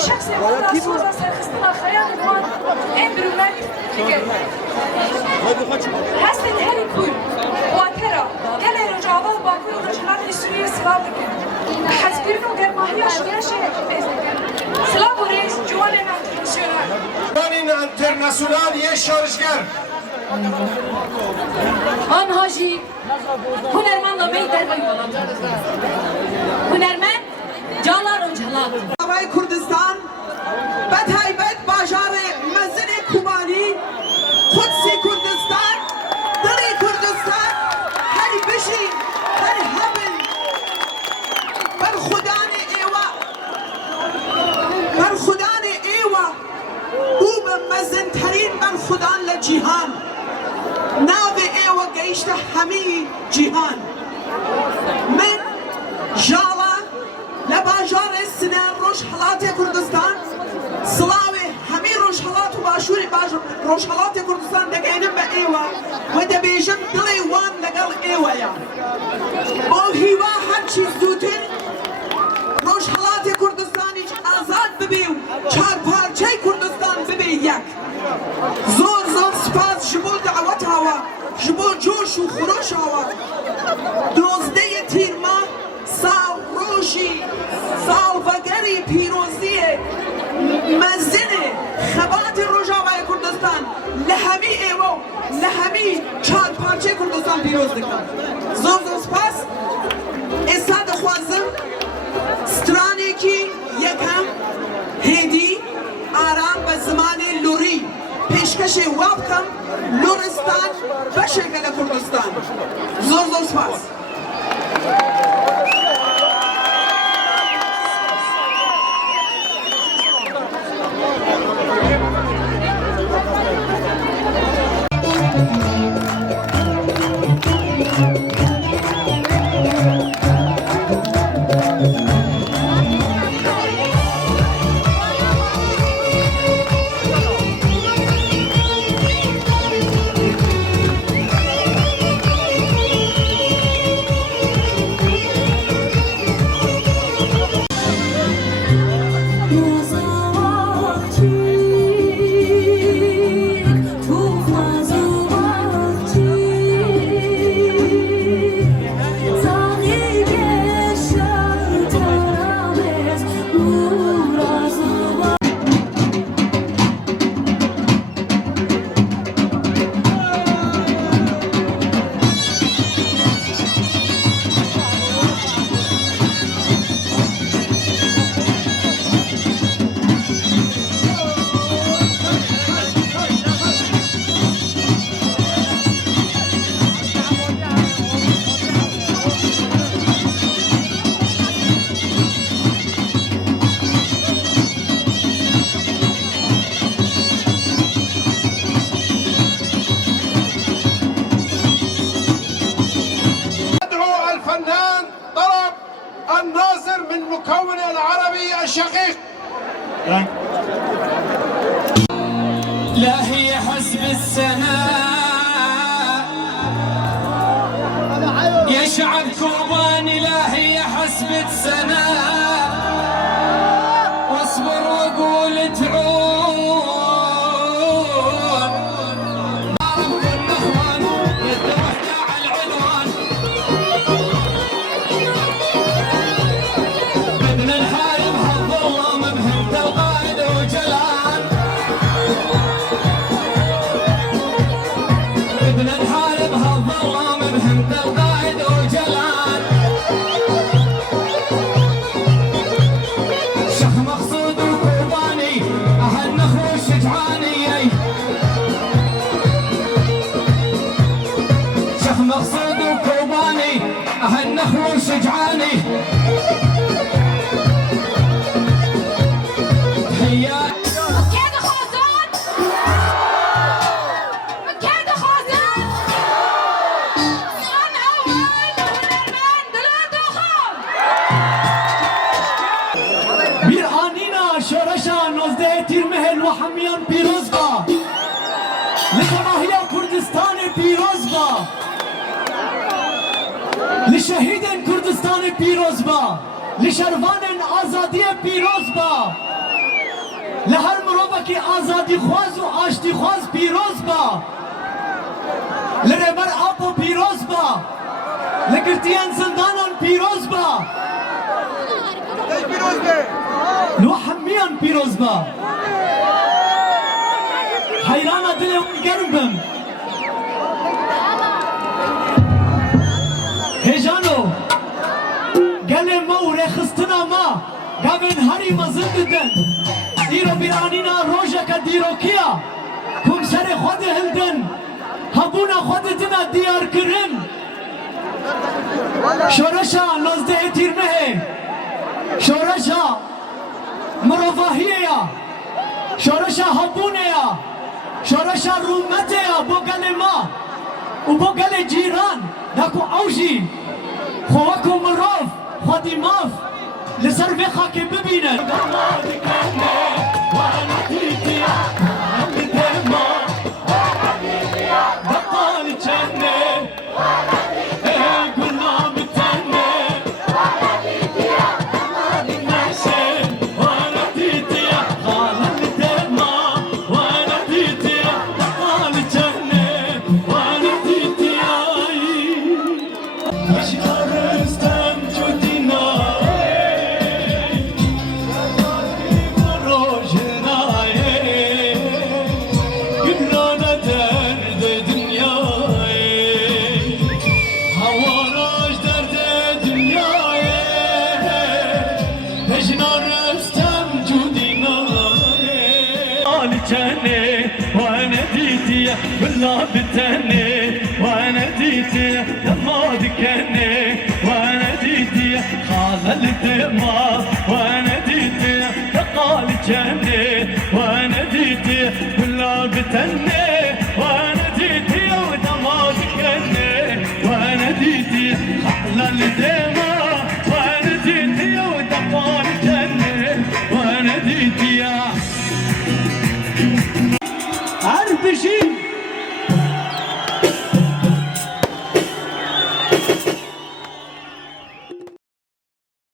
بشخص خود سوزا سرخستنا خیال وان امر ملك هستن هری کوی واترا گل رجاوا باکو رجلات سوریه سلام دکن حزبیرن و گرماهی آشیاء شهر سلام و رئیس جوان انترناسیونال جوان انترناسیونال یه شارژگر آن هاجی هنرمند می در بیوان هنرمند جالار و جلال کردستان بتایبت باجار مزن کومانی قدسی کردستان دلی کردستان هر بشی هر هبل بر خدان ایوا او به مزن ترین بر خدان لجیهان ناو ایوا گیشت همی جیهان من جالا لباجار سنان روش حالات کردستان سلاوی همی روش حالات و باشوری روش حالات کردستان دگینم به ایوا و دبیجم دلی وان لگل ایوا یا او هیوا هر چیز دوتر روش حالات کردستانی آزاد ببیو چار پارچه کردستان ببی یک زور سپاس جبو دعوت هوا جبو جوش و خروش هوا دوزده تیر ماه سال روشی سالوگری پیروزی مزن خبات روجاوای کردستان لهمی ایوو لهمی چار پارچه کردستان پیروز دکن زور سپاس استاد خوازم سترانی کی یکم هدی آرام به زمان لوری پیشکش وابکم لورستان بشکل کردستان زور سپاس المكون العربي الشقيق لا هي حسب السماء يا شعب كوباني لا هي حسب السماء واصبر وقول تعود شورشا نوزده تیر مهل و حمیان پیروز با لجماهیر کردستان پیروز با لشهیدن کردستان پیروز با لشروان آزادی پیروز با لهر مروبکی آزادی خواز و آشتی خواز پیروز با لربر آپو پیروز با لگرتیان زندانان پیروز با لو حمیان پیروز با حیران دلم گرمم هجانو گل ما و رخستنا ما گابن هری مزنددن دیرو بیرانینا روژا که دیرو کیا کن سر خود هلدن هبونا خود دنا دیار کرن شورشا نزده تیرمه شورشا مروفاهیه یا شورشا هبونه یا شورشا رومته یا بوگل ما و بوگل جیران داکو اوشی خواکو مروف خودی ماف لسر به خاک ببینن والله بتهني وانا ديتي لما ذكرني وانا ديتي خال الدماء وانا ديتي قال جني وانا ديتي والله بتهني وانا ديتي ولما ذكرني وانا ديتي خال الدماء وانا ديتي قال جني وانا ديتي هر بشي